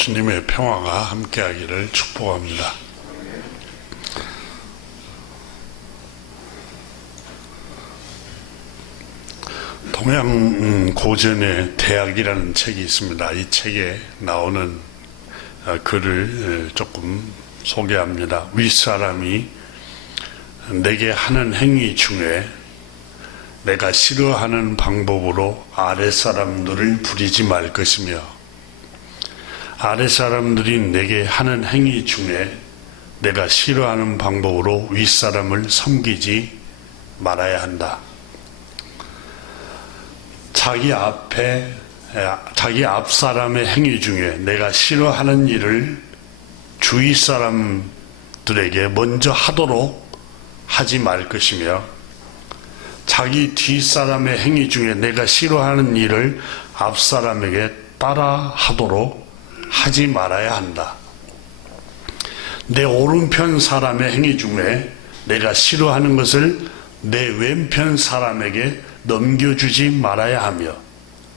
주님의 평화가 함께하기를 축복합니다. 동양 고전의 대학이라는 책이 있습니다. 이 책에 나오는 글을 조금 소개합니다. 윗사람이 내게 하는 행위 중에 내가 싫어하는 방법으로 아랫사람들을 부리지 말 것이며, 아랫사람들이 내게 하는 행위 중에 내가 싫어하는 방법으로 윗사람을 섬기지 말아야 한다. 자기 앞사람의 행위 중에 내가 싫어하는 일을 주위 사람들에게 먼저 하도록 하지 말 것이며, 자기 뒷사람의 행위 중에 내가 싫어하는 일을 앞사람에게 따라 하도록 하지 말아야 한다. 내 오른편 사람의 행위 중에 내가 싫어하는 것을 내 왼편 사람에게 넘겨주지 말아야 하며,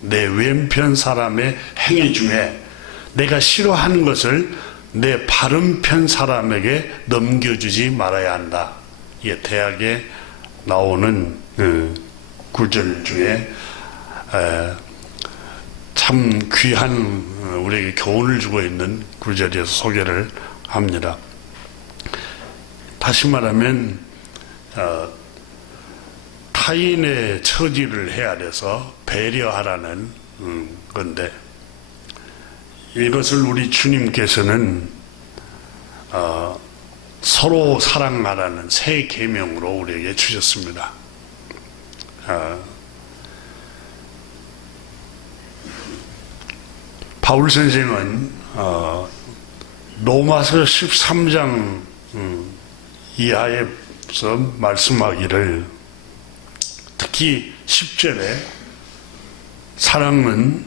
내 왼편 사람의 행위 중에 내가 싫어하는 것을 내 바른편 사람에게 넘겨주지 말아야 한다. 이게 대학에 나오는 구절 중에 참 귀한 우리에게 교훈을 주고 있는 구절이어서 소개를 합니다. 다시 말하면 타인의 처지를 헤아려서 배려하라는 건데, 이것을 우리 주님께서는 서로 사랑하라는 새 계명으로 우리에게 주셨습니다. 바울 선생은 로마서 13장 이하에서 말씀하기를, 특히 10절에 사랑은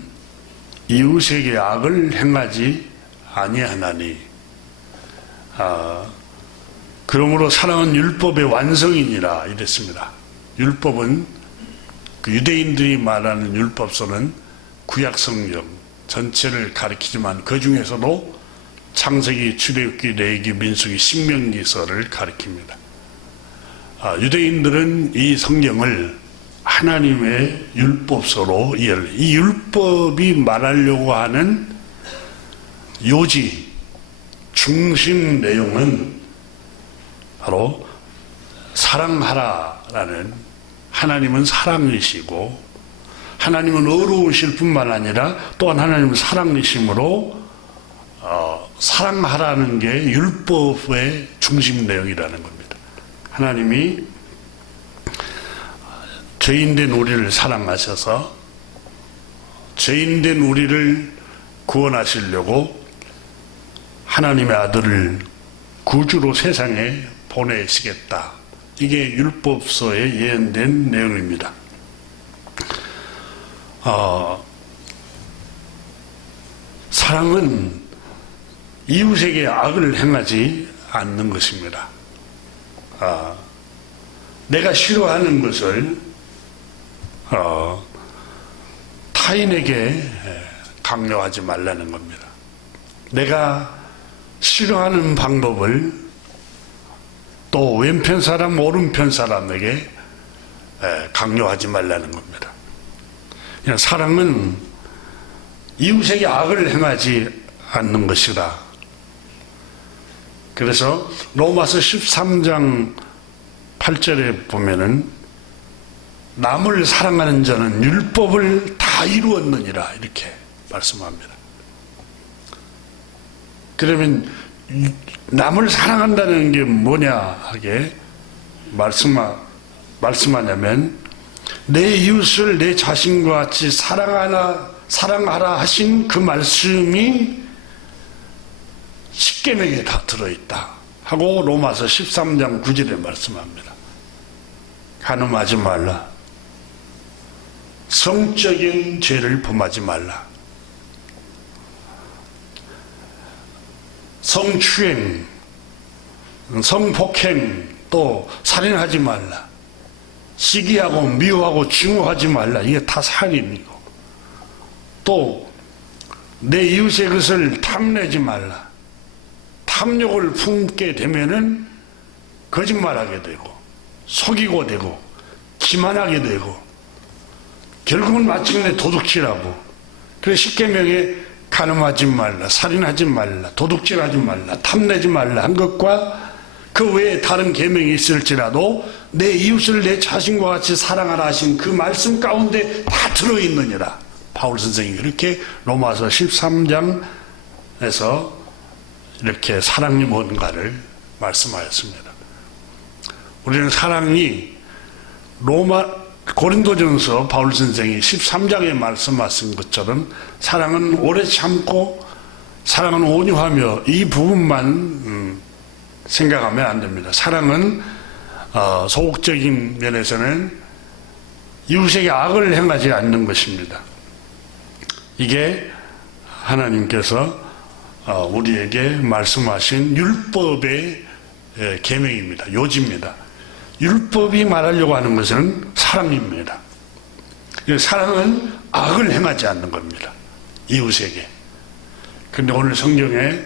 이웃에게 악을 행하지 아니하나니, 그러므로 사랑은 율법의 완성이니라 이랬습니다. 율법은 그 유대인들이 말하는 율법서는 구약성경 전체를 가리키지만 그 중에서도 창세기, 출애굽기, 레위기, 민수기, 신명기서를 가리킵니다. 유대인들은 이 성경을 하나님의 율법서로 이해를, 이 율법이 말하려고 하는 요지, 중심 내용은 바로 사랑하라라는, 하나님은 사랑이시고 하나님은 어려우실 뿐만 아니라 또한 하나님은 사랑이심으로 사랑하라는 게 율법의 중심 내용이라는 겁니다. 하나님이 죄인된 우리를 사랑하셔서 죄인된 우리를 구원하시려고 하나님의 아들을 구주로 세상에 보내시겠다. 이게 율법서에 예언된 내용입니다. 사랑은 이웃에게 악을 행하지 않는 것입니다. 내가 싫어하는 것을 타인에게 강요하지 말라는 겁니다. 내가 싫어하는 방법을 또 왼편 사람, 오른편 사람에게 강요하지 말라는 겁니다. 사랑은 이웃에게 악을 행하지 않는 것이다. 그래서 로마서 13장 8절에 보면은 남을 사랑하는 자는 율법을 다 이루었느니라 이렇게 말씀합니다. 그러면 남을 사랑한다는 게 뭐냐 하게 말씀하냐면, 내 이웃을 내 자신과 같이 사랑하라 하신 그 말씀이 십계명에 다 들어있다 하고 로마서 13장 9절에 말씀합니다. 간음하지 말라, 성적인 죄를 범하지 말라, 성추행, 성폭행, 또 살인하지 말라, 시기하고 미워하고 증오하지 말라. 이게 다 살인이고, 또 내 이웃의 것을 탐내지 말라. 탐욕을 품게 되면은 거짓말하게 되고 속이고 되고 기만하게 되고 결국은 마침내 도둑질하고. 그래서 십계명에 간음하지 말라, 살인하지 말라, 도둑질하지 말라, 탐내지 말라 한 것과 그 외에 다른 계명이 있을지라도 내 이웃을 내 자신과 같이 사랑하라 하신 그 말씀 가운데 다 들어있느니라. 바울 선생이 그렇게 로마서 13장에서 이렇게 사랑이 뭔가를 말씀하였습니다. 우리는 사랑이 고린도전서 바울 선생이 13장에 말씀하신 것처럼 사랑은 오래 참고 사랑은 온유하며 이 부분만 생각하면 안 됩니다. 사랑은 소극적인 면에서는 이웃에게 악을 행하지 않는 것입니다. 이게 하나님께서 우리에게 말씀하신 율법의 계명입니다. 요지입니다. 율법이 말하려고 하는 것은 사랑입니다. 사랑은 악을 행하지 않는 겁니다. 이웃에게. 그런데 오늘 성경에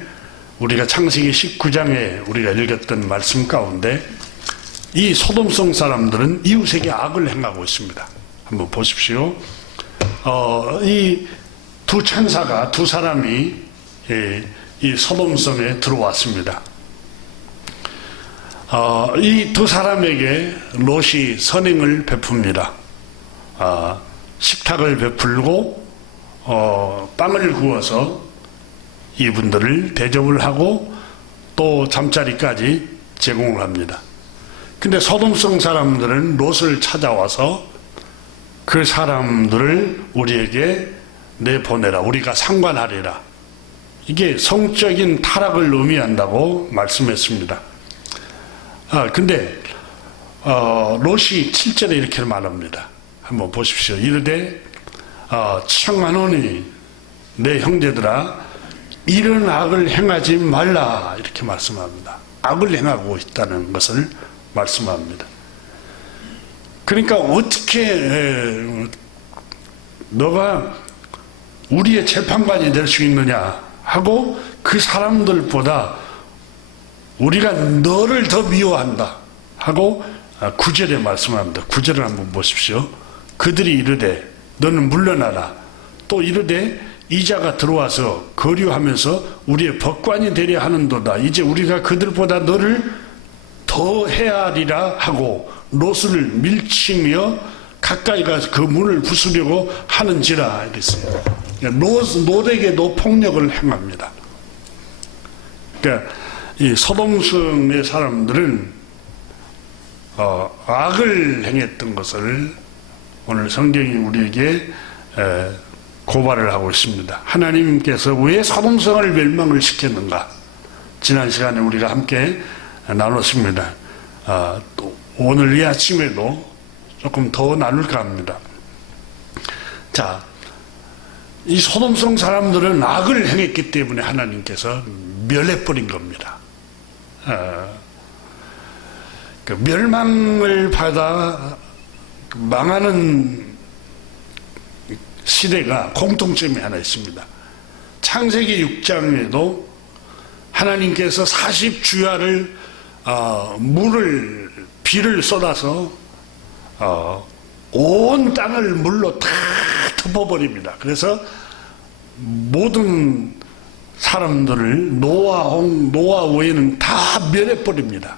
우리가 창세기 19장에 우리가 읽었던 말씀 가운데 이 소돔성 사람들은 이웃에게 악을 행하고 있습니다. 한번 보십시오. 이 두 천사가 두 사람이 이 소돔성에 들어왔습니다. 이 두 사람에게 롯이 선행을 베풉니다. 식탁을 베풀고 빵을 구워서 이분들을 대접을 하고 또 잠자리까지 제공을 합니다. 근데 소돔성 사람들은 롯을 찾아와서 그 사람들을 우리에게 내보내라, 우리가 상관하리라. 이게 성적인 타락을 의미한다고 말씀했습니다. 근데 롯이 7절에 이렇게 말합니다. 한번 보십시오. 이르되 청하노니 내 형제들아 이런 악을 행하지 말라, 이렇게 말씀합니다. 악을 행하고 있다는 것을 말씀합니다. 그러니까 어떻게 너가 우리의 재판관이 될 수 있느냐 하고 그 사람들보다 우리가 너를 더 미워한다 하고 9절에 말씀합니다. 9절을 한번 보십시오. 그들이 이르되 너는 물러나라. 또 이르되 이자가 들어와서 거류하면서 우리의 법관이 되려 하는도다. 이제 우리가 그들보다 너를 더 헤아리라 하고 롯을 밀치며 가까이 가서 그 문을 부수려고 하는지라 이랬어요. 롯에게도 폭력을 행합니다. 그러니까 이 소돔성의 사람들은 악을 행했던 것을 오늘 성경이 우리에게 고발을 하고 있습니다. 하나님께서 왜 소돔성을 멸망을 시켰는가? 지난 시간에 우리가 함께 나눴습니다. 또 오늘 이 아침에도 조금 더 나눌까 합니다. 자, 이 소돔성 사람들은 악을 행했기 때문에 하나님께서 멸해버린 겁니다. 그 멸망을 받아 망하는 시대가 공통점이 하나 있습니다. 창세기 6장에도 하나님께서 40주야를 비를 쏟아서 온 땅을 물로 다 덮어버립니다. 그래서 모든 사람들을 노아 외에는 다 멸해버립니다.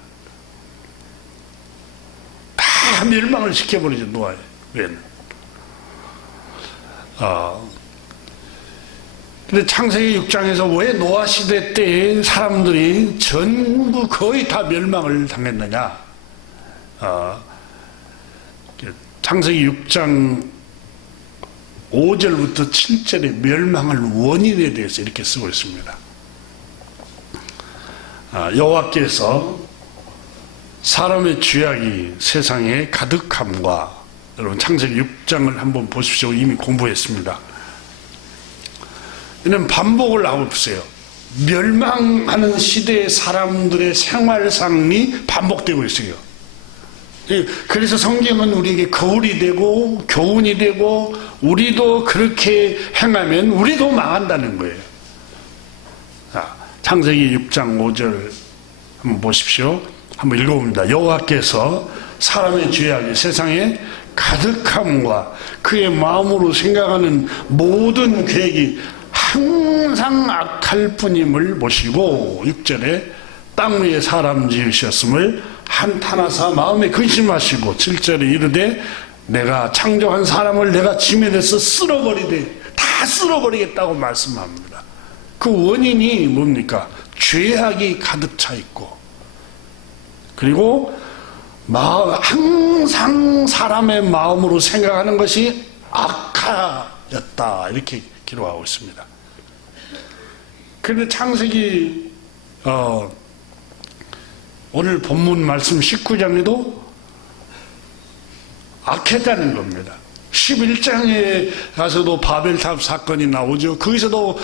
다 멸망을 시켜버리죠. 노아 외에는. 근데 창세기 6장에서 왜 노아 시대 때의 사람들이 전부 거의 다 멸망을 당했느냐? 창세기 6장 5절부터 7절에 멸망할 원인에 대해서 이렇게 쓰고 있습니다. 여호와께서 사람의 죄악이 세상에 가득함과, 여러분 창세기 6장을 한번 보십시오. 이미 공부했습니다. 이는 반복을 하고 보세요. 멸망하는 시대의 사람들의 생활상이 반복되고 있어요. 그래서 성경은 우리에게 거울이 되고 교훈이 되고 우리도 그렇게 행하면 우리도 망한다는 거예요. 자, 창세기 6장 5절 한번 보십시오. 한번 읽어봅니다. 여호와께서 사람의 죄악이 세상에 가득함과 그의 마음으로 생각하는 모든 계획이 항상 악할 뿐임을 보시고 6절에 땅 위에 사람 지으셨음을 한탄하사 마음에 근심하시고 7절에 이르되 내가 창조한 사람을 내가 지면에서 쓸어버리되 다 쓸어버리겠다고 말씀합니다. 그 원인이 뭡니까? 죄악이 가득 차 있고 그리고 항상 사람의 마음으로 생각하는 것이 악하였다 이렇게 기록하고 있습니다. 그런데 창세기 오늘 본문 말씀 19장에도 악했다는 겁니다. 11장에 가서도 바벨탑 사건이 나오죠. 거기서도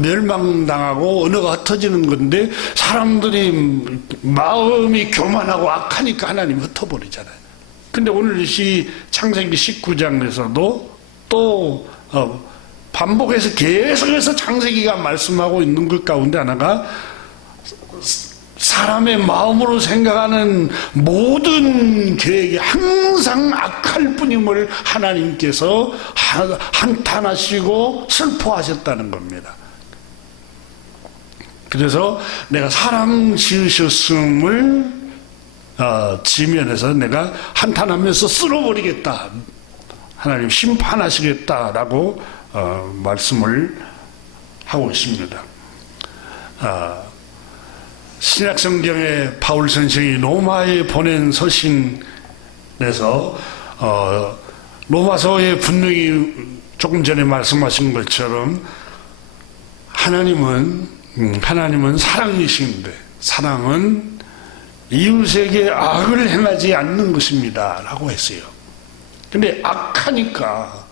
멸망당하고 언어가 흩어지는 건데 사람들이 마음이 교만하고 악하니까 하나님 흩어버리잖아요. 근데 오늘 이 창세기 19장에서도 또 반복해서 계속해서 창세기가 말씀하고 있는 것 가운데 하나가 사람의 마음으로 생각하는 모든 계획이 항상 악할 뿐임을 하나님께서 한탄하시고 슬퍼하셨다는 겁니다. 그래서 내가 사람 지으셨음을 지면에서 내가 한탄하면서 쓸어버리겠다. 하나님 심판하시겠다라고 말씀을 하고 있습니다. 신약성경의 바울 선생이 로마에 보낸 서신에서 로마서에 분명히 조금 전에 말씀하신 것처럼 하나님은 사랑이신데 사랑은 이웃에게 악을 행하지 않는 것입니다 라고 했어요. 근데 악하니까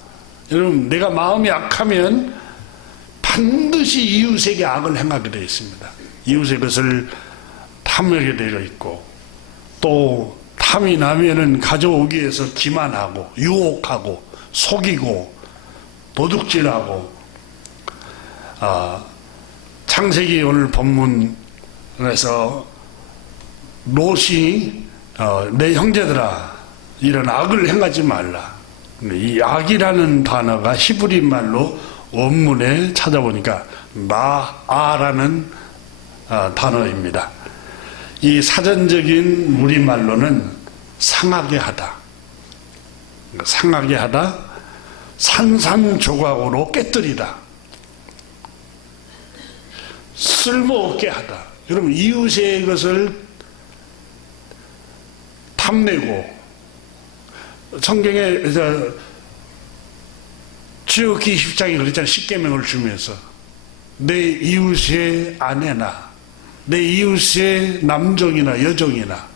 여러분 내가 마음이 악하면 반드시 이웃에게 악을 행하게 되어 있습니다. 이웃의 것을 탐하게 되어 있고 또 탐이 나면은 가져오기 위해서 기만하고 유혹하고 속이고 도둑질하고 창세기 오늘 본문에서 롯이 내 형제들아 이런 악을 행하지 말라. 이 악이라는 단어가 히브리 말로 원문에 찾아보니까 나아라는 단어입니다. 이 사전적인 우리말로는 상하게 하다, 산산조각으로 깨뜨리다, 쓸모없게 하다. 여러분 이웃의 것을 탐내고 성경에 출애굽기 20장에 그랬잖아요. 십계명을 주면서 내 이웃의 아내나 내 이웃의 남종이나 여종이나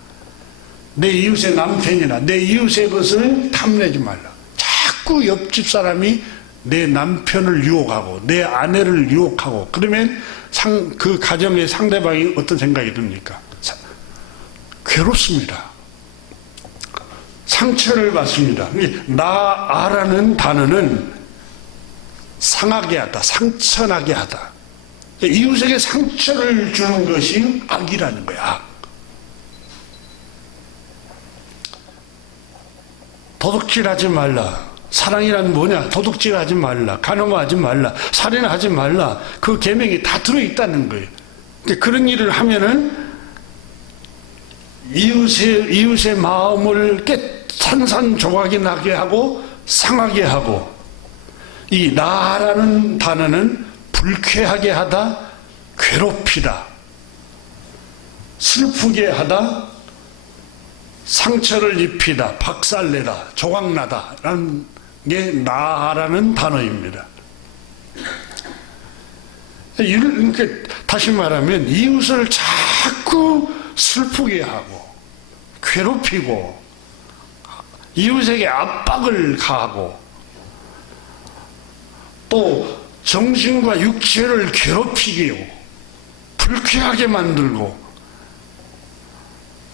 내 이웃의 남편이나 내 이웃의 것을 탐내지 말라. 자꾸 옆집 사람이 내 남편을 유혹하고 내 아내를 유혹하고 그러면 그 가정의 상대방이 어떤 생각이 듭니까? 괴롭습니다. 상처를 받습니다. 나아라는 단어는 상하게 하다, 상처나게 하다. 이웃에게 상처를 주는 것이 악이라는 거야. 악. 도둑질하지 말라. 사랑이란 뭐냐? 도둑질하지 말라. 간음하지 말라. 살인하지 말라. 그 계명이 다 들어있다는 거예요. 그런 일을 하면은 이웃의 마음을 산산조각이 나게 하고 상하게 하고 이 나라는 단어는 불쾌하게 하다, 괴롭히다, 슬프게 하다, 상처를 입히다, 박살내다, 조각나다 라는 게 나라는 단어입니다. 다시 말하면 이웃을 자꾸 슬프게 하고 괴롭히고 이웃에게 압박을 가하고 또 정신과 육체를 괴롭히게 하고 불쾌하게 만들고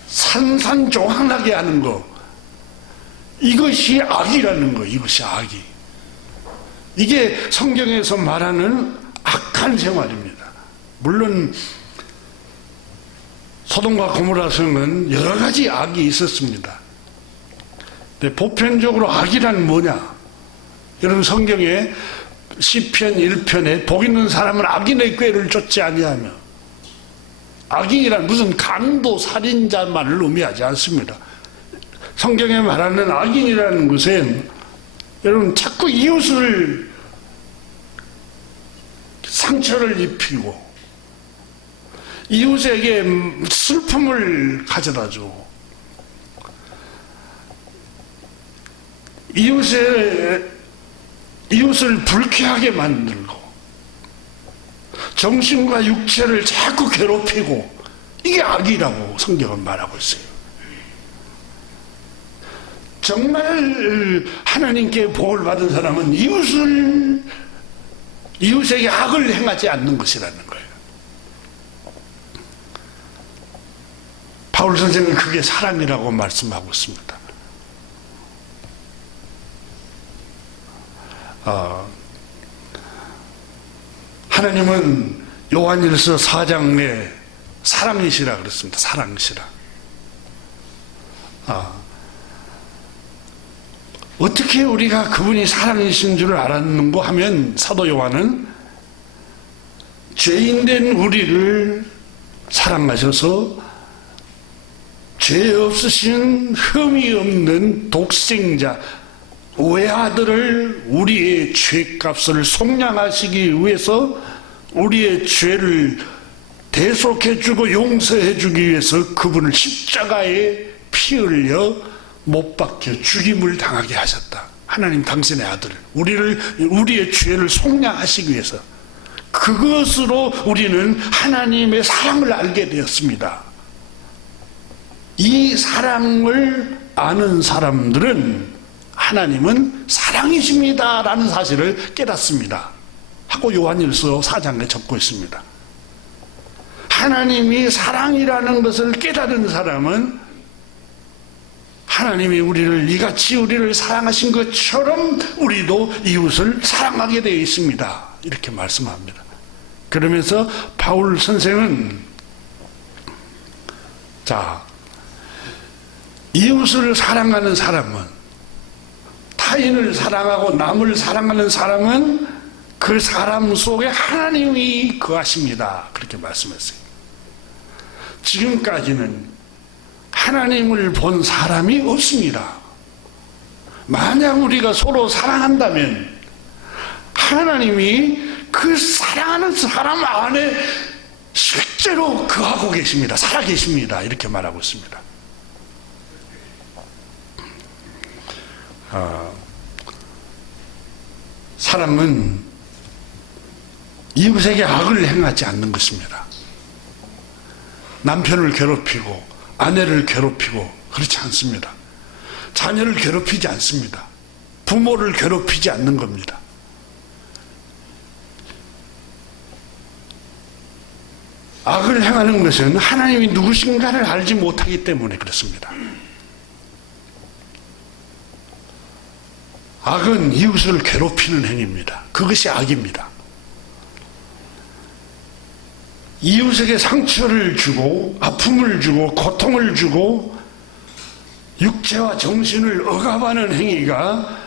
산산조각나게 하는 거 이것이 악이라는 거예요. 이것이 악이. 이게 성경에서 말하는 악한 생활입니다. 물론 소돔과 고모라 성은 여러 가지 악이 있었습니다. 근데 보편적으로 악이란 뭐냐? 여러분 성경에 시편 1편에 복 있는 사람은 악인의 꾀를 쫓지 아니하며, 악인이란 무슨 강도 살인자만을 의미하지 않습니다. 성경에 말하는 악인이라는 것은 여러분 자꾸 이웃을 상처를 입히고 이웃에게 슬픔을 가져다 주고 이웃을 불쾌하게 만들고 정신과 육체를 자꾸 괴롭히고, 이게 악이라고 성경은 말하고 있어요. 정말 하나님께 복을 받은 사람은 이웃에게 악을 행하지 않는 것이라는 거예요. 바울 선생은 그게 사랑이라고 말씀하고 있습니다. 하나님은 요한일서 4장에 사랑이시라 그랬습니다. 사랑이시라. 어떻게 우리가 그분이 사랑이신 줄 알았는고 하면, 사도 요한은 죄인된 우리를 사랑하셔서 죄 없으신 흠이 없는 독생자 외아들을 우리의 죄값을 속량하시기 위해서, 우리의 죄를 대속해주고 용서해주기 위해서 그분을 십자가에 피 흘려 못 박혀 죽임을 당하게 하셨다. 하나님 당신의 아들, 우리의 죄를 속량하시기 위해서. 그것으로 우리는 하나님의 사랑을 알게 되었습니다. 이 사랑을 아는 사람들은 하나님은 사랑이십니다 라는 사실을 깨닫습니다 하고 요한일서 4장에 적고 있습니다. 하나님이 사랑이라는 것을 깨달은 사람은 하나님이 우리를 이같이 우리를 사랑하신 것처럼 우리도 이웃을 사랑하게 되어 있습니다, 이렇게 말씀합니다. 그러면서 바울 선생은 이웃을 사랑하는 사람은, 타인을 사랑하고 남을 사랑하는 사람은 그 사람 속에 하나님이 거하십니다, 그렇게 말씀했어요. 지금까지는 하나님을 본 사람이 없습니다. 만약 우리가 서로 사랑한다면 하나님이 그 사랑하는 사람 안에 실제로 거하고 계십니다, 살아계십니다, 이렇게 말하고 있습니다. 사람은 이웃에게 악을 행하지 않는 것입니다. 남편을 괴롭히고 아내를 괴롭히고 그렇지 않습니다. 자녀를 괴롭히지 않습니다. 부모를 괴롭히지 않는 겁니다. 악을 행하는 것은 하나님이 누구신가를 알지 못하기 때문에 그렇습니다. 악은 이웃을 괴롭히는 행위입니다. 그것이 악입니다. 이웃에게 상처를 주고 아픔을 주고 고통을 주고 육체와 정신을 억압하는 행위가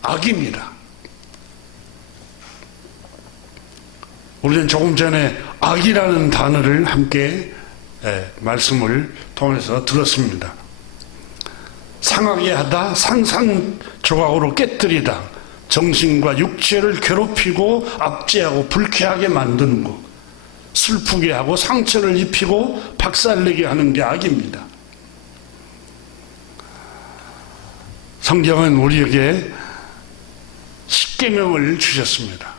악입니다. 우리는 조금 전에 악이라는 단어를 함께 말씀을 통해서 들었습니다. 상하게 하다, 산산조각으로 깨뜨리다, 정신과 육체를 괴롭히고 압제하고 불쾌하게 만드는 것, 슬프게 하고 상처를 입히고 박살내게 하는 게 악입니다. 성경은 우리에게 십계명을 주셨습니다.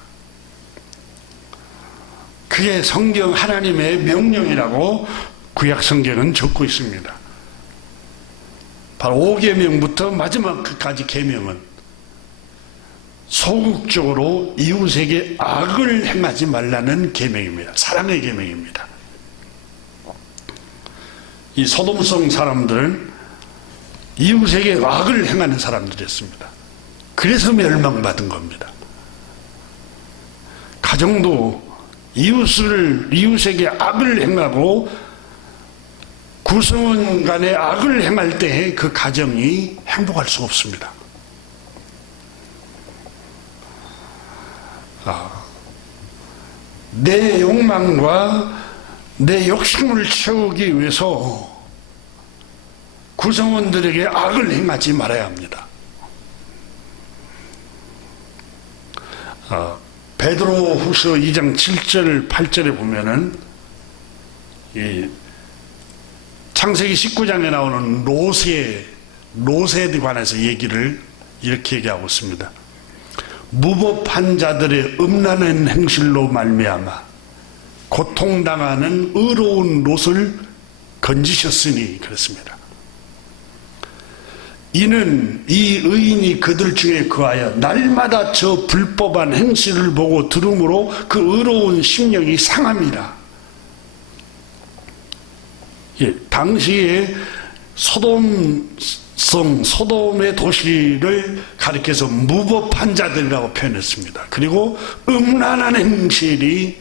그게 성경 하나님의 명령이라고 구약 성경은 적고 있습니다. 바로 5계명부터 마지막 끝까지 계명은 소극적으로 이웃에게 악을 행하지 말라는 계명입니다. 사랑의 계명입니다. 이 소돔성 사람들은 이웃에게 악을 행하는 사람들이었습니다. 그래서 멸망받은 겁니다. 가정도 이웃에게 악을 행하고 구성원 간에 악을 행할 때 그 가정이 행복할 수 없습니다. 내 욕망과 내 욕심을 채우기 위해서 구성원들에게 악을 행하지 말아야 합니다. 베드로후서 2장 7절 8절에 보면은 이 창세기 19장에 나오는 롯에 관해서 얘기를 이렇게 얘기하고 있습니다. 무법한 자들의 음란한 행실로 말미암아 고통당하는 의로운 롯을 건지셨으니 그랬습니다. 이는 이 의인이 그들 중에 거하여 날마다 저 불법한 행실을 보고 들음으로 그 의로운 심령이 상합니다. 예, 당시에 소돔의 도시를 가리켜서 무법한 자들이라고 표현했습니다. 그리고 음란한 행실이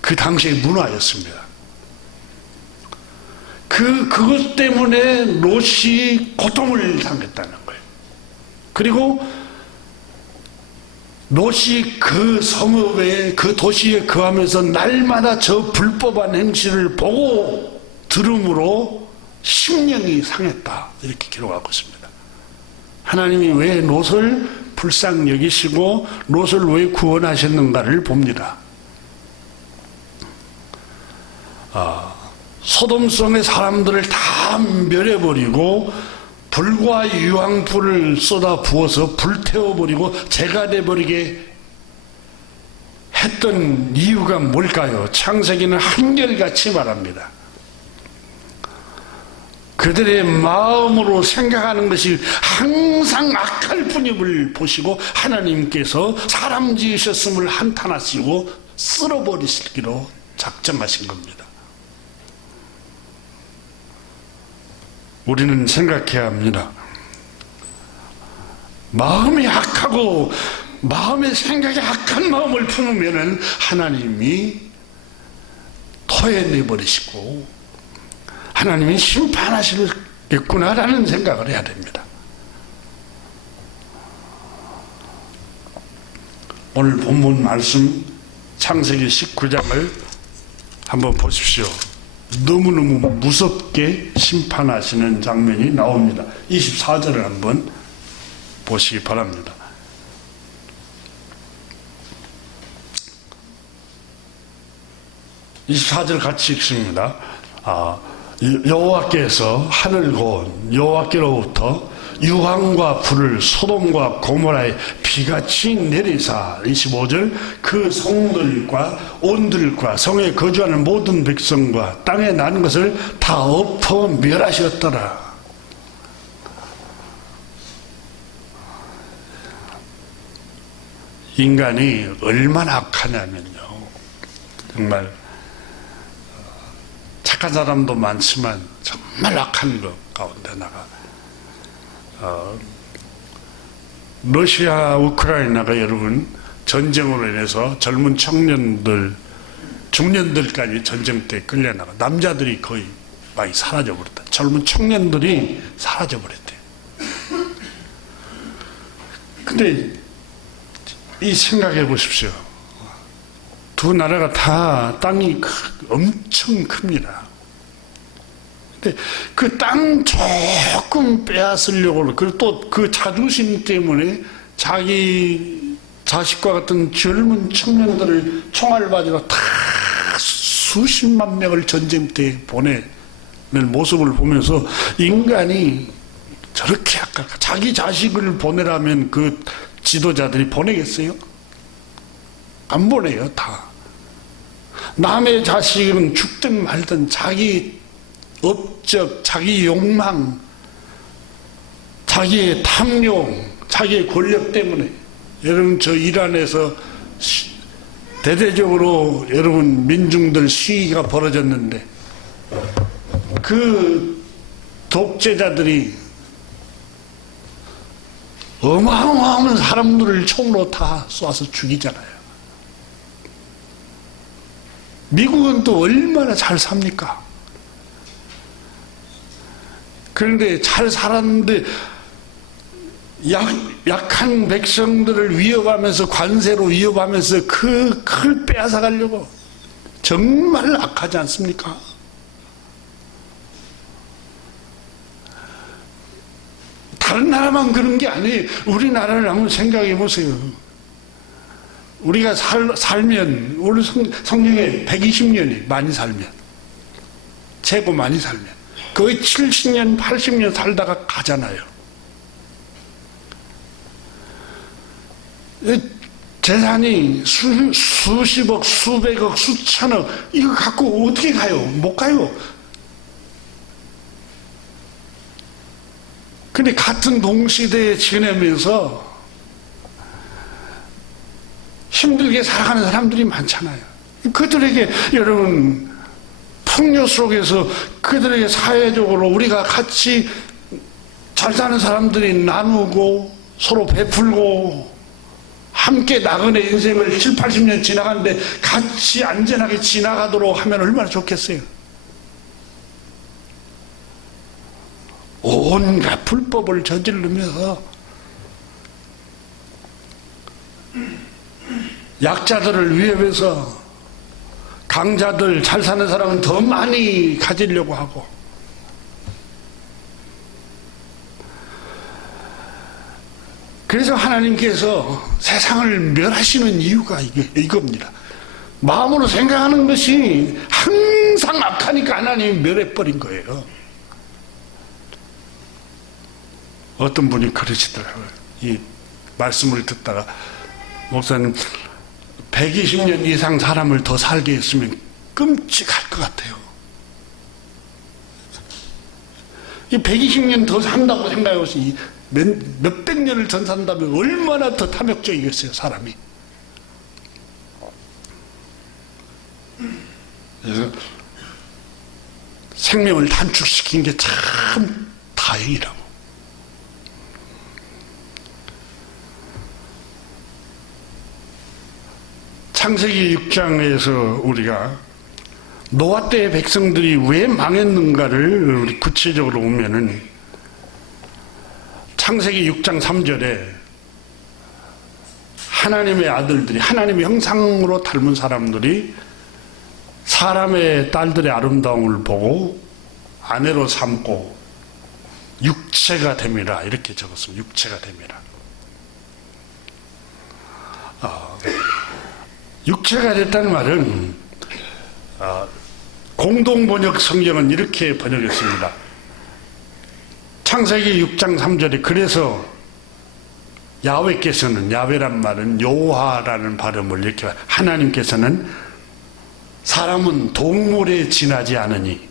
그 당시의 문화였습니다. 그것 때문에 롯이 고통을 당했다는 거예요. 그리고 롯이 그 성읍에 그 도시에 거하면서 날마다 저 불법한 행실을 보고 들음으로 심령이 상했다, 이렇게 기록하고 있습니다. 하나님이 왜 롯을 불쌍히 여기시고 롯을 왜 구원하셨는가를 봅니다. 소돔성의 사람들을 다 멸해버리고 불과 유황불을 쏟아 부어서 불태워버리고 재가 돼버리게 했던 이유가 뭘까요? 창세기는 한결같이 말합니다. 그들의 마음으로 생각하는 것이 항상 악할 뿐임을 보시고 하나님께서 사람 지으셨음을 한탄하시고 쓸어버리시기로 작정하신 겁니다. 우리는 생각해야 합니다. 마음이 악하고 마음의 생각이 악한 마음을 품으면 하나님이 토해내버리시고 하나님이 심판하시겠구나라는 생각을 해야 됩니다. 오늘 본문 말씀 창세기 19장을 한번 보십시오. 너무너무 무섭게 심판하시는 장면이 나옵니다. 24절을 한번 보시기 바랍니다. 24절 같이 읽습니다. 여호와께서 하늘 곧 여호와께로부터 유황과 불을 소돔과 고모라에 비같이 내리사 25절 그 성들과 온들과 성에 거주하는 모든 백성과 땅에 나는 것을 다 엎어 멸하셨더라. 인간이 얼마나 악하냐면요, 정말 착한 사람도 많지만 정말 악한 것 가운데다가 러시아 우크라이나가 여러분 전쟁으로 인해서 젊은 청년들 중년들까지 전쟁 때 끌려나가 남자들이 거의 많이 사라져버렸다. 젊은 청년들이 사라져버렸대. 근데 이 생각해 보십시오. 두 나라가 다 땅이 엄청 큽니다. 근데 그 땅 조금 빼앗으려고, 그리고 또 그 자존심 때문에 자기 자식과 같은 젊은 청년들을 총알 맞으러 다 수십만 명을 전쟁터에 보내는 모습을 보면서 인간이 저렇게 악할까? 자기 자식을 보내라면 그 지도자들이 보내겠어요? 안 보내요, 다. 남의 자식은 죽든 말든 자기 업적, 자기 욕망, 자기의 탐욕, 자기의 권력 때문에. 여러분, 저 이란에서 대대적으로 여러분 민중들 시위가 벌어졌는데 그 독재자들이 어마어마한 사람들을 총으로 다 쏴서 죽이잖아요. 미국은 또 얼마나 잘 삽니까? 그런데 잘 살았는데 약한 백성들을 위협하면서, 관세로 위협하면서 그 그걸 빼앗아 가려고 정말 악하지 않습니까? 다른 나라만 그런 게 아니에요. 우리나라를 한번 생각해 보세요. 우리가 살면, 우리 성령에 120년이 많이 살면, 최고 많이 살면, 거의 70년, 80년 살다가 가잖아요. 재산이 수십억, 수백억, 수천억, 이거 갖고 어떻게 가요? 못 가요. 근데 같은 동시대에 지내면서 힘들게 살아가는 사람들이 많잖아요. 그들에게, 여러분, 풍요 속에서 그들에게 사회적으로 우리가 같이 잘 사는 사람들이 나누고 서로 베풀고 함께 나그네 인생을 7, 80년 지나가는데 같이 안전하게 지나가도록 하면 얼마나 좋겠어요. 온갖 불법을 저지르면서 약자들을 위협해서 강자들, 잘 사는 사람은 더 많이 가지려고 하고, 그래서 하나님께서 세상을 멸하시는 이유가 이겁니다. 마음으로 생각하는 것이 항상 악하니까 하나님이 멸해버린 거예요. 어떤 분이 그러시더라고요. 이 말씀을 듣다가, 목사님, 120년 이상 사람을 더 살게 했으면 끔찍할 것 같아요. 이 120년 더 산다고 생각해보세요. 몇백 년을 더 산다면 얼마나 더 탐욕적이겠어요, 사람이. 그래서 생명을 단축시킨 게 참 다행이라고. 창세기 6장에서 우리가 노아 때의 백성들이 왜 망했는가를 구체적으로 보면은, 창세기 6장 3절에 하나님의 아들들이, 하나님의 형상으로 닮은 사람들이 사람의 딸들의 아름다움을 보고 아내로 삼고 육체가 됨이라, 이렇게 적었습니다. 육체가 됨이라. 육체가 됐다는 말은, 공동번역 성경은 이렇게 번역했습니다. 창세기 6장 3절에, 그래서 야훼께서는, 야훼란 말은 여호와라는 발음을 이렇게, 하나님께서는 사람은 동물에 지나지 않으니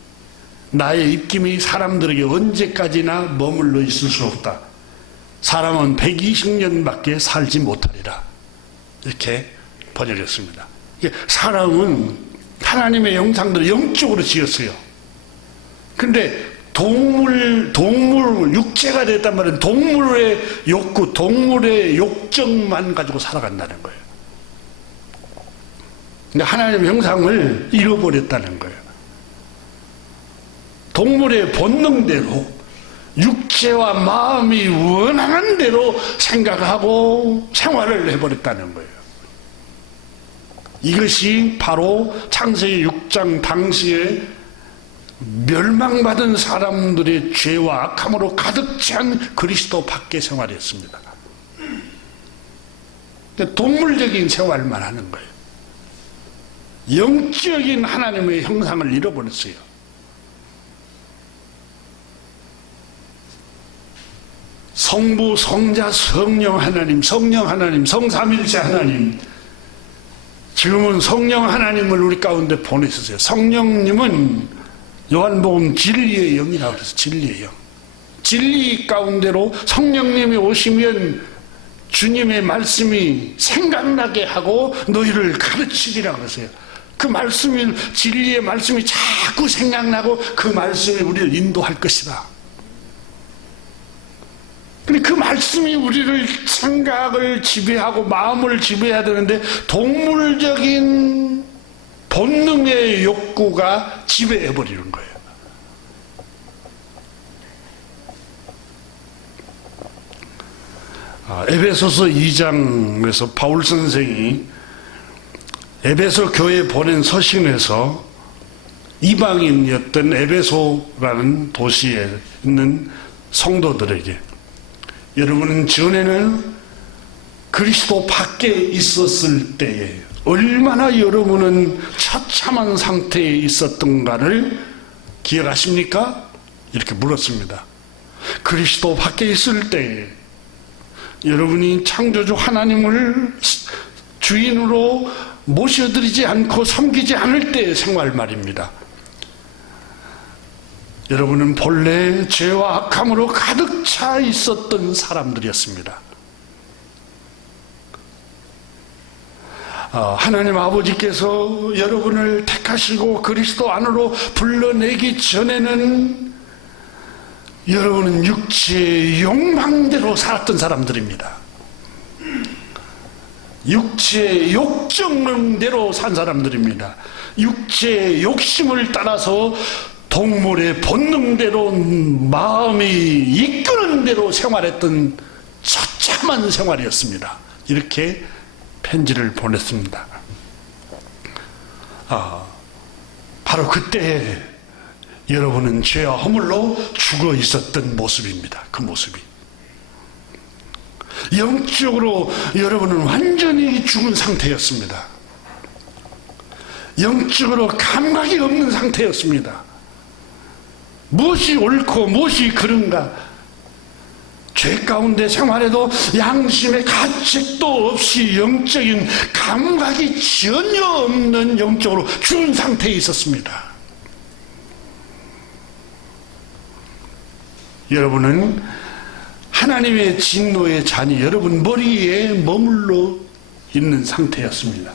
나의 입김이 사람들에게 언제까지나 머물러 있을 수 없다. 사람은 120년밖에 살지 못하리라. 이렇게 번역했습니다. 사람은 하나님의 형상대로 영적으로 지었어요. 근데 동물, 육체가 됐단 말은 동물의 욕구, 동물의 욕정만 가지고 살아간다는 거예요. 근데 하나님의 형상을 잃어버렸다는 거예요. 동물의 본능대로, 육체와 마음이 원하는 대로 생각하고 생활을 해버렸다는 거예요. 이것이 바로 창세기 6장 당시에 멸망받은 사람들의 죄와 악함으로 가득 찬 그리스도 밖의 생활이었습니다. 동물적인 생활만 하는 거예요. 영적인 하나님의 형상을 잃어버렸어요. 성부, 성자, 성령 하나님, 성령 하나님, 성삼일체 하나님. 지금은 성령 하나님을 우리 가운데 보내셨어요. 성령님은 요한복음 진리의 영이라고 그래서 진리의 영. 진리 가운데로 성령님이 오시면 주님의 말씀이 생각나게 하고 너희를 가르치리라고 그러세요. 그 말씀이, 진리의 말씀이 자꾸 생각나고 그 말씀이 우리를 인도할 것이다. 근데 그 말씀이 우리를 생각을 지배하고 마음을 지배해야 되는데 동물적인 본능의 욕구가 지배해버리는 거예요. 에베소서 2장에서 바울 선생이 에베소 교회에 보낸 서신에서 이방인이었던 에베소라는 도시에 있는 성도들에게, 여러분은 전에는 그리스도 밖에 있었을 때에 얼마나 여러분은 처참한 상태에 있었던가를 기억하십니까? 이렇게 물었습니다. 그리스도 밖에 있을 때에 여러분이 창조주 하나님을 주인으로 모셔드리지 않고 섬기지 않을 때의 생활 말입니다. 여러분은 본래 죄와 악함으로 가득 차 있었던 사람들이었습니다. 하나님 아버지께서 여러분을 택하시고 그리스도 안으로 불러내기 전에는 여러분은 육체의 욕망대로 살았던 사람들입니다. 육체의 욕정대로 산 사람들입니다. 육체의 욕심을 따라서 동물의 본능대로 마음이 이끄는 대로 생활했던 처참한 생활이었습니다. 이렇게 편지를 보냈습니다. 바로 그때 여러분은 죄와 허물로 죽어 있었던 모습입니다. 그 모습이. 영적으로 여러분은 완전히 죽은 상태였습니다. 영적으로 감각이 없는 상태였습니다. 무엇이 옳고 무엇이 그른가, 죄 가운데 생활해도 양심의 가책도 없이 영적인 감각이 전혀 없는 영적으로 죽은 상태에 있었습니다. 여러분은 하나님의 진노의 잔이 여러분 머리에 머물러 있는 상태였습니다.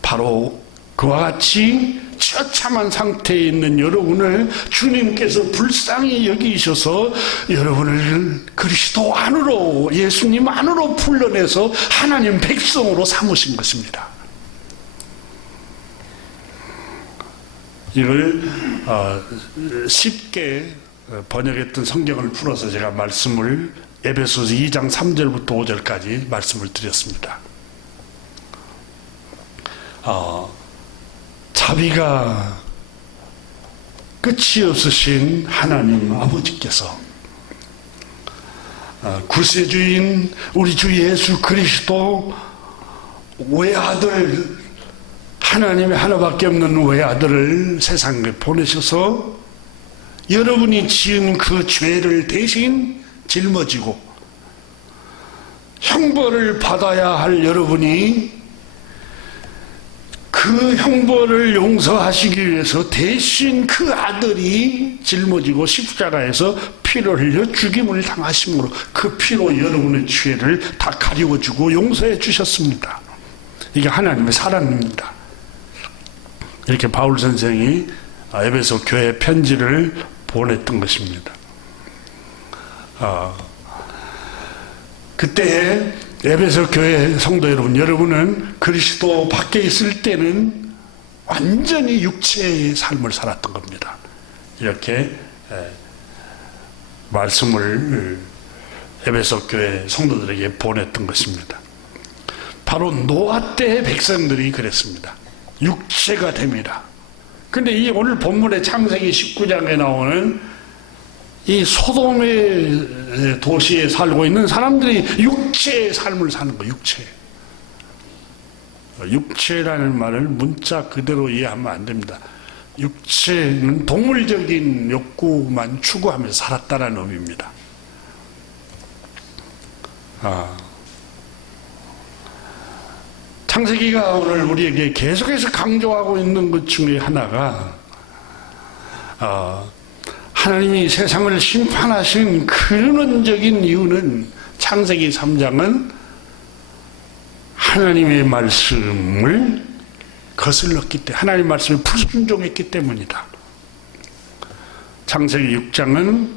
바로 그와 같이 처참한 상태에 있는 여러분을 주님께서 불쌍히 여기셔서 여러분을 그리스도 안으로, 예수님 안으로 불러내서 하나님 백성으로 삼으신 것입니다. 이걸 쉽게 번역했던 성경을 풀어서 제가 말씀을 에베소서 2장 3절부터 5절까지 말씀을 드렸습니다. 자비가 끝이 없으신 하나님 아버지께서 구세주인 우리 주 예수 그리스도 외아들, 하나님의 하나밖에 없는 외아들을 세상에 보내셔서 여러분이 지은 그 죄를 대신 짊어지고 형벌을 받아야 할 여러분이 그 형벌을 용서하시기 위해서 대신 그 아들이 짊어지고 십자가에서 피를 흘려 죽임을 당하심으로 그 피로 여러분의 죄를 다 가리워주고 용서해 주셨습니다. 이게 하나님의 사랑입니다. 이렇게 바울 선생이 에베소 교회 편지를 보냈던 것입니다. 그때 에베소 교회 성도 여러분, 여러분은 그리스도 밖에 있을 때는 완전히 육체의 삶을 살았던 겁니다. 이렇게 말씀을 에베소 교회 성도들에게 보냈던 것입니다. 바로 노아 때의 백성들이 그랬습니다. 육체가 됩니다. 근데 이 오늘 본문의 창세기 19장에 나오는 이 소돔의 도시에 살고 있는 사람들이 육체의 삶을 사는 거예요. 육체라는 말을 문자 그대로 이해하면 안 됩니다. 육체는 동물적인 욕구만 추구하면서 살았다는 의미입니다. 창세기가 오늘 우리에게 계속해서 강조하고 있는 것 중에 하나가 하나님이 세상을 심판하신 근원적인 이유는 창세기 3장은 하나님의 말씀을 거슬렀기 때문에, 하나님의 말씀을 불순종했기 때문이다. 창세기 6장은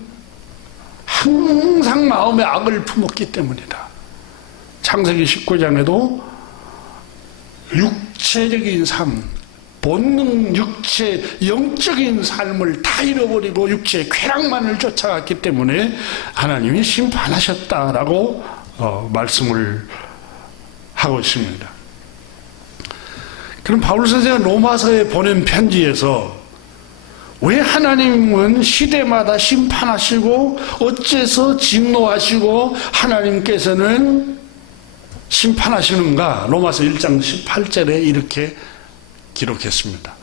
항상 마음에 악을 품었기 때문이다. 창세기 19장에도 육체적인 삶, 본능, 육체, 영적인 삶을 다 잃어버리고 육체의 쾌락만을 쫓아갔기 때문에 하나님이 심판하셨다라고 말씀을 하고 있습니다. 그럼 바울 선생은 로마서에 보낸 편지에서 왜 하나님은 시대마다 심판하시고 어째서 진노하시고 하나님께서는 심판하시는가? 로마서 1장 18절에 이렇게 기록했습니다.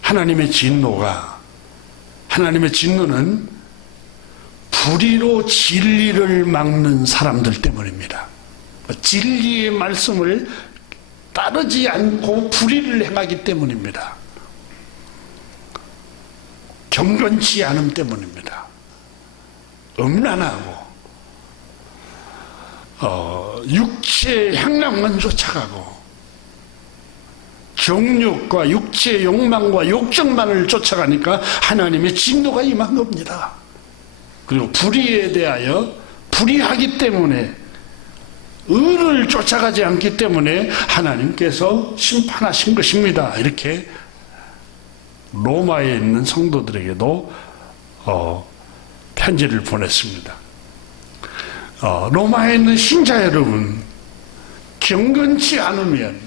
하나님의 진노는 불의로 진리를 막는 사람들 때문입니다. 진리의 말씀을 따르지 않고 불의를 행하기 때문입니다. 경건치 않음 때문입니다. 음란하고 육체의 향락만 쫓아가고 정욕과 육체의 욕망과 욕정만을 쫓아가니까 하나님의 진노가 임한 겁니다. 그리고 불의에 대하여 불의하기 때문에 의를 쫓아가지 않기 때문에 하나님께서 심판하신 것입니다. 이렇게 로마에 있는 성도들에게도 편지를 보냈습니다. 로마에 있는 신자 여러분, 경건치 않으면,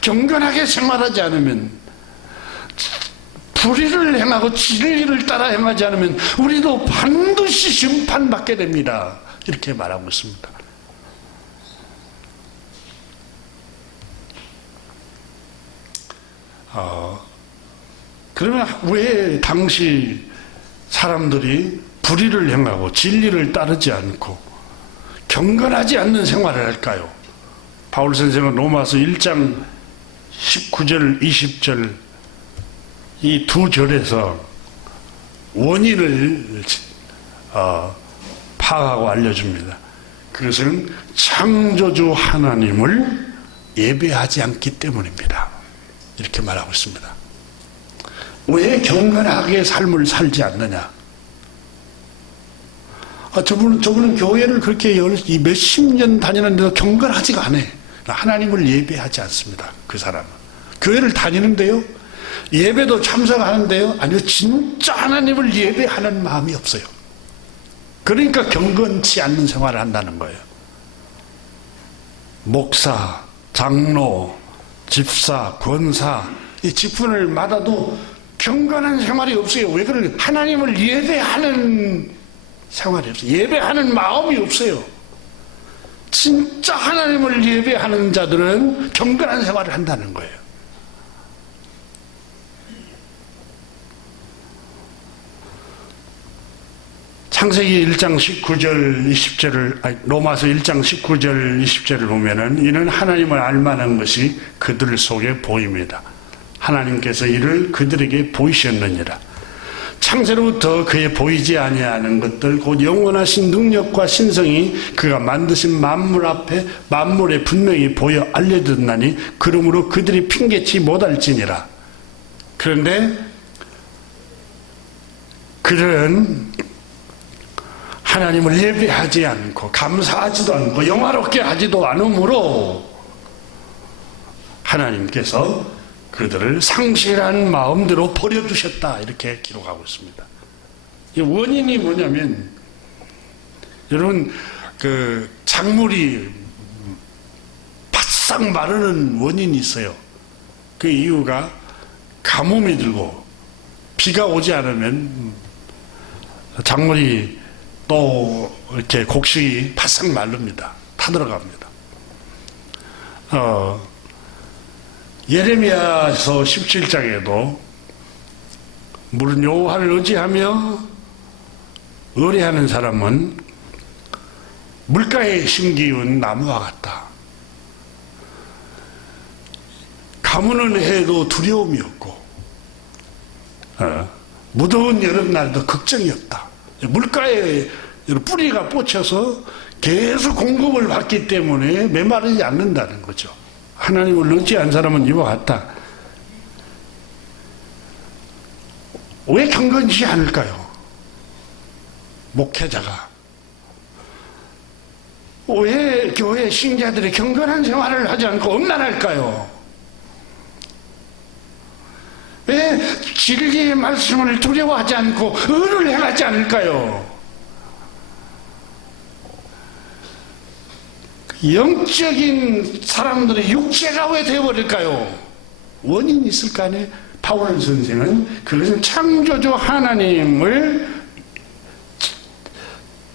경건하게 생활하지 않으면, 불의를 행하고 진리를 따라 행하지 않으면 우리도 반드시 심판받게 됩니다. 이렇게 말하고 있습니다. 그러면 왜 당시 사람들이 불의를 행하고 진리를 따르지 않고 경건하지 않는 생활을 할까요? 바울 선생은 로마서 1장 19절 20절 이 두 절에서 원인을 파악하고 알려줍니다. 그것은 창조주 하나님을 예배하지 않기 때문입니다. 이렇게 말하고 있습니다. 왜 경건하게 삶을 살지 않느냐? 저분은 교회를 그렇게 몇십 년 다니는데도 경건하지가 않아요. 하나님을 예배하지 않습니다. 그 사람은. 교회를 다니는데요. 예배도 참석하는데요. 아니요. 진짜 하나님을 예배하는 마음이 없어요. 그러니까 경건치 않는 생활을 한다는 거예요. 목사, 장로, 집사, 권사 이 직분을 맡아도 경건한 생활이 없어요. 왜 그럴까요? 하나님을 예배하는 생활이 없어요. 예배하는 마음이 없어요. 진짜 하나님을 예배하는 자들은 경건한 생활을 한다는 거예요. 창세기 1장 19절 20절을 로마서 1장 19절 20절을 보면은 이는 하나님을 알만한 것이 그들 속에 보입니다. 하나님께서 이를 그들에게 보이셨느니라. 창세로부터 그에 보이지 아니하는 것들 곧 영원하신 능력과 신성이 그가 만드신 만물 앞에 만물에 분명히 보여 알려졌나니 그러므로 그들이 핑계치 못할지니라. 그런데 그들은 하나님을 예배하지 않고 감사하지도 않고 영화롭게 하지도 않으므로 하나님께서 그들을 상실한 마음대로 버려두셨다 이렇게 기록하고 있습니다. 이 원인이 뭐냐면 여러분 그 작물이 바싹 마르는 원인이 있어요. 그 이유가 가뭄이 들고 비가 오지 않으면 작물이 또 이렇게 곡식이 바싹 마릅니다. 타들어갑니다. 예레미야서 17장에도 물은 여호와를 의지하며 의뢰하는 사람은 물가에 심기운 나무와 같다. 가무는 해도 두려움이 없고 무더운 여름날도 걱정이 없다. 물가에 뿌리가 뻗쳐서 계속 공급을 받기 때문에 메마르지 않는다는 거죠. 하나님을 의지한 사람은 이와 같다. 왜 경건치 않을까요? 목회자가 왜 교회 신자들이 경건한 생활을 하지 않고 엄란할까요? 왜 진리의 말씀을 두려워하지 않고 의를 행하지 않을까요? 영적인 사람들의 육체가 왜 되어버릴까요? 원인이 있을 거 아니에요? 파울 선생은 그것은 창조주 하나님을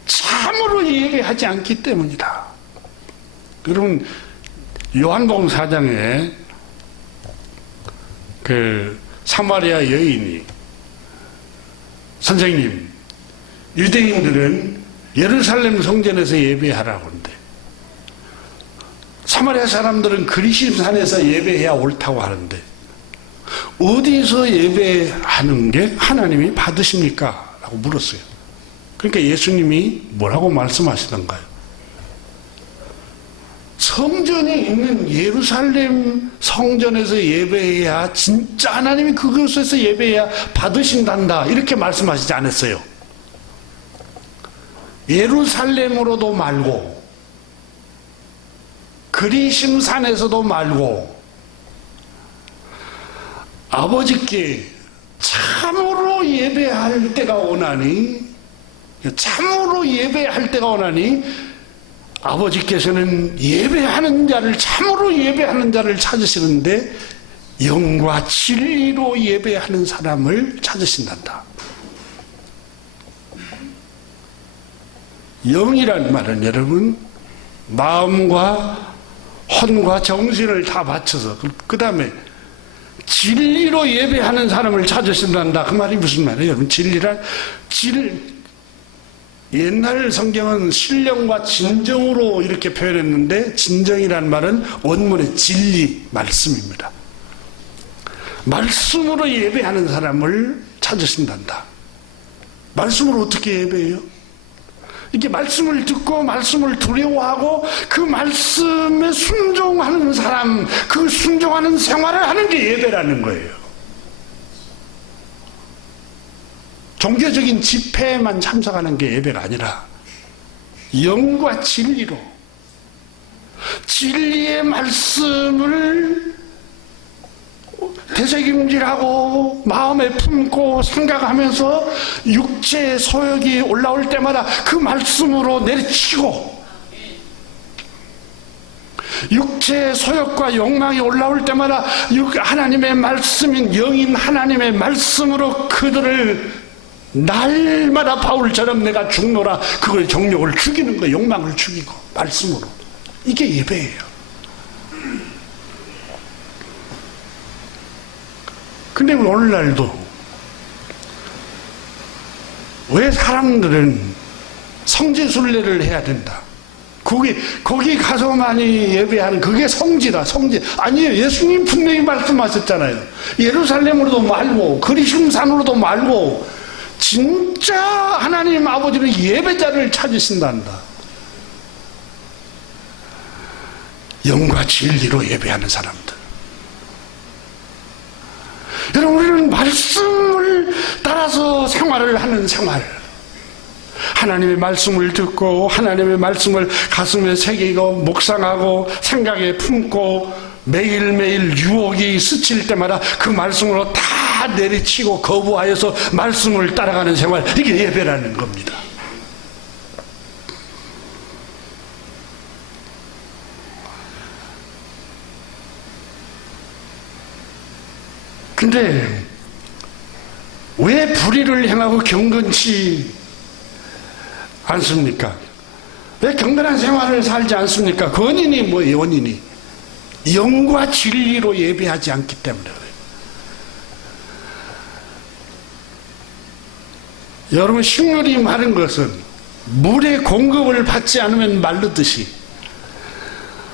참으로 예배하지 않기 때문이다. 여러분, 요한복음 4장에 그 사마리아 여인이, 선생님, 유대인들은 예루살렘 성전에서 예배하라고 하는데 사마리아 사람들은 그리심산에서 예배해야 옳다고 하는데 어디서 예배하는 게 하나님이 받으십니까? 라고 물었어요. 그러니까 예수님이 뭐라고 말씀하시던가요? 성전이 있는 예루살렘 성전에서 예배해야, 진짜 하나님이 그곳에서 예배해야 받으신단다, 이렇게 말씀하시지 않았어요. 예루살렘으로도 말고 그리심산에서도 말고 아버지께 참으로 예배할 때가 오나니, 참으로 예배할 때가 오나니 아버지께서는 예배하는 자를, 참으로 예배하는 자를 찾으시는데 영과 진리로 예배하는 사람을 찾으신단다. 영이란 말은 여러분 마음과 혼과 정신을 다 바쳐서, 그 다음에 진리로 예배하는 사람을 찾으신단다. 그 말이 무슨 말이에요? 여러분, 옛날 성경은 신령과 진정으로 이렇게 표현했는데, 진정이란 말은 원문의 진리, 말씀입니다. 말씀으로 예배하는 사람을 찾으신단다. 말씀으로 어떻게 예배해요? 이렇게 말씀을 듣고 말씀을 두려워하고 그 말씀에 순종하는 사람, 그 순종하는 생활을 하는 게 예배라는 거예요. 종교적인 집회에만 참석하는 게 예배가 아니라 영과 진리로, 진리의 말씀을 되새김질하고 마음에 품고 생각하면서 육체의 소욕이 올라올 때마다 그 말씀으로 내리치고, 육체의 소욕과 욕망이 올라올 때마다 하나님의 말씀인 영인 하나님의 말씀으로 그들을 날마다 바울처럼 내가 죽노라, 그걸 정욕을 죽이는 거예요. 욕망을 죽이고 말씀으로. 이게 예배예요. 근데 오늘날도 왜 사람들은 성지순례를 해야 된다, 거기 가서만이 예배하는 그게 성지다, 성지. 아니에요. 예수님 분명히 말씀하셨잖아요. 예루살렘으로도 말고 그리심산으로도 말고 진짜 하나님 아버지는 예배자를 찾으신단다. 영과 진리로 예배하는 사람들. 여러분, 우리는 말씀을 따라서 생활을 하는 생활, 하나님의 말씀을 듣고 하나님의 말씀을 가슴에 새기고 묵상하고 생각에 품고 매일매일 유혹이 스칠 때마다 그 말씀으로 다 내리치고 거부하여서 말씀을 따라가는 생활, 이게 예배라는 겁니다. 근데 왜 불의를 행하고 경건치 않습니까? 왜 경건한 생활을 살지 않습니까? 그 원인이 뭐예요? 원인이 영과 진리로 예배하지 않기 때문에 그래요. 여러분, 식물이 마른 것은 물의 공급을 받지 않으면 마르듯이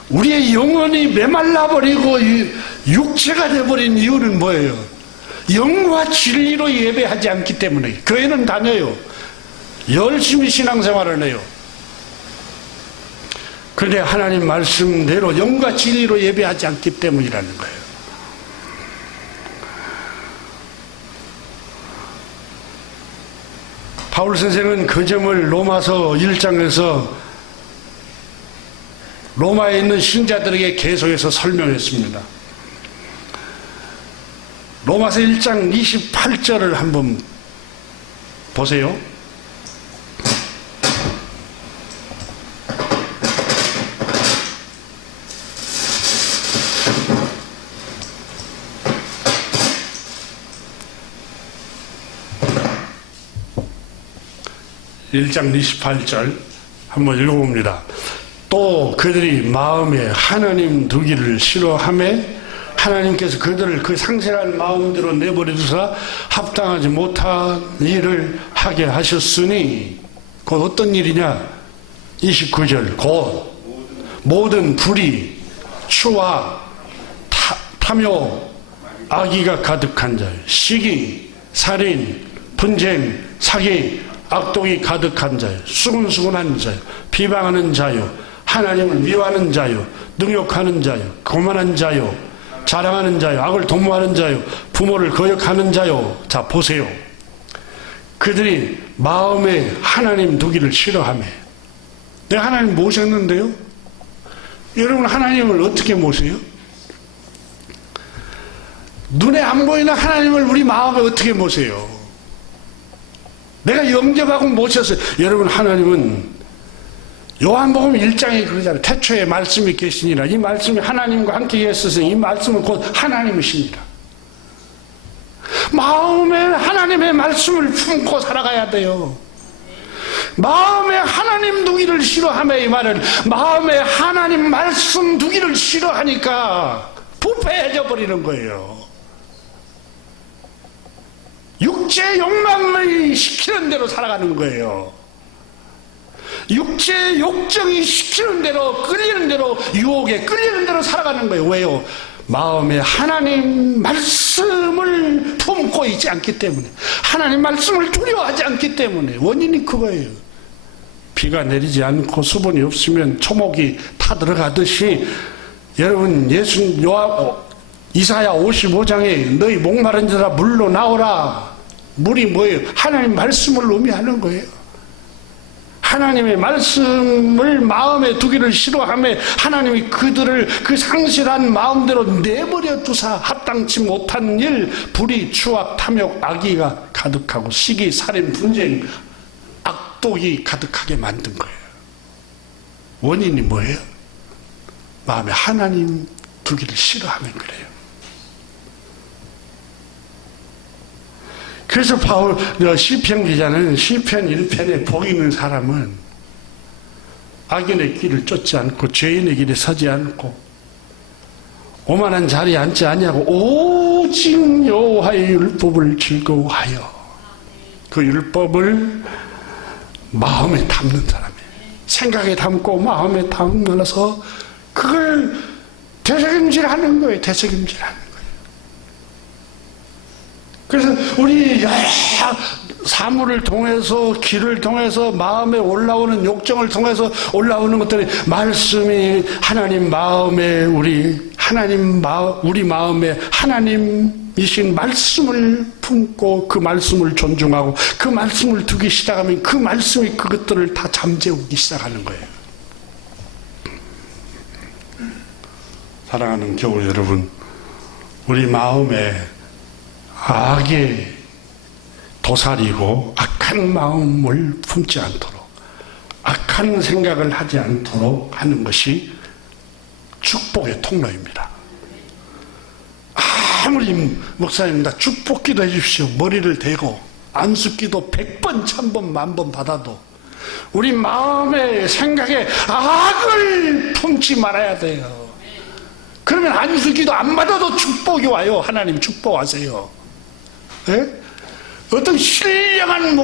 우리의 영혼이 메말라버리고 육체가 되어버린 이유는 뭐예요? 영과 진리로 예배하지 않기 때문에. 교회는 다녀요. 열심히 신앙생활을 해요. 그런데 하나님 말씀대로 영과 진리로 예배하지 않기 때문이라는 거예요. 바울 선생은 그 점을 로마서 1장에서 로마에 있는 신자들에게 계속해서 설명했습니다. 로마서 1장 28절을 한번 보세요. (1장 28절) 한번 읽어봅니다. 또 그들이 마음에 하나님 두기를 싫어하며 하나님께서 그들을 그 상실한 마음대로 내버려 두사 합당하지 못한 일을 하게 하셨으니, 곧 어떤 일이냐? 29절, 곧 모든 불의, 추와 탐욕, 악의가 가득한 자요, 시기, 살인, 분쟁, 사기, 악독이 가득한 자요, 수근수근한 자요, 비방하는 자요, 하나님을 미워하는 자요, 능욕하는 자요, 교만한 자요, 자랑하는 자요, 악을 도모하는 자요, 부모를 거역하는 자요. 자, 보세요. 그들이 마음에 하나님 두기를 싫어하며, 내가 하나님 모셨는데요? 여러분, 하나님을 어떻게 모세요? 눈에 안 보이는 하나님을 우리 마음에 어떻게 모세요? 내가 영접하고 모셨어요. 여러분, 하나님은 요한복음 1장에 그러잖아요. 태초에 말씀이 계시니라. 이 말씀이 하나님과 함께 계셨으니 이 말씀은 곧 하나님이십니다. 마음에 하나님의 말씀을 품고 살아가야 돼요. 마음에 하나님 두기를 싫어하며, 이 말은 마음에 하나님 말씀 두기를 싫어하니까 부패해져 버리는 거예요. 육체 욕망을 시키는 대로 살아가는 거예요. 육체 욕정이 시키는 대로, 끌리는 대로, 유혹에 끌리는 대로 살아가는 거예요. 왜요? 마음에 하나님 말씀을 품고 있지 않기 때문에, 하나님 말씀을 두려워하지 않기 때문에. 원인이 그거예요. 비가 내리지 않고 수분이 없으면 초목이 타들어가듯이, 여러분, 이사야 55장에 너희 목마른 자라 물로 나오라. 물이 뭐예요? 하나님 말씀을 의미하는 거예요. 하나님의 말씀을 마음에 두기를 싫어하며 하나님이 그들을 그 상실한 마음대로 내버려 두사 합당치 못한 일, 불의, 추악, 탐욕, 악의가 가득하고 시기, 살인, 분쟁, 악독이 가득하게 만든 거예요. 원인이 뭐예요? 마음에 하나님 두기를 싫어하면 그래요. 그래서 시편 기자는 시편 1편에 복 있는 사람은 악인의 길을 쫓지 않고 죄인의 길에 서지 않고 오만한 자리에 앉지 아니하고 오직 여호와의 율법을 즐거워하여 그 율법을 마음에 담는 사람이에요. 생각에 담고 마음에 담아서 그걸 되새김질하는 거예요. 되새김질하는 거예요. 그래서 우리 여러 사물을 통해서, 길을 통해서, 마음에 올라오는 욕정을 통해서 올라오는 것들이 말씀이 하나님 마음에 우리 마음에 하나님이신 말씀을 품고 그 말씀을 존중하고 그 말씀을 두기 시작하면 그 말씀이 그것들을 다 잠재우기 시작하는 거예요. 사랑하는 교우 여러분, 우리 마음에 악의 도살이고 악한 마음을 품지 않도록, 악한 생각을 하지 않도록 하는 것이 축복의 통로입니다. 아무리 목사님 나 축복기도 해주십시오. 머리를 대고 안수기도 100번, 1000번, 10,000번 받아도 우리 마음의 생각에 악을 품지 말아야 돼요. 그러면 안수기도 안 받아도 축복이 와요. 하나님 축복하세요. 예? 어떤 신령한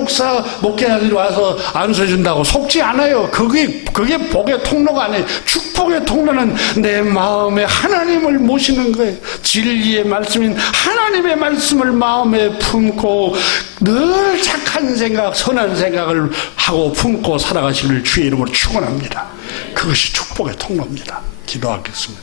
목회자들이 와서 안수해준다고 속지 않아요. 그게 복의 통로가 아니에요. 축복의 통로는 내 마음에 하나님을 모시는 거예요. 진리의 말씀인 하나님의 말씀을 마음에 품고 늘 착한 생각, 선한 생각을 하고 품고 살아가시기를 주의 이름으로 축원합니다. 그것이 축복의 통로입니다. 기도하겠습니다.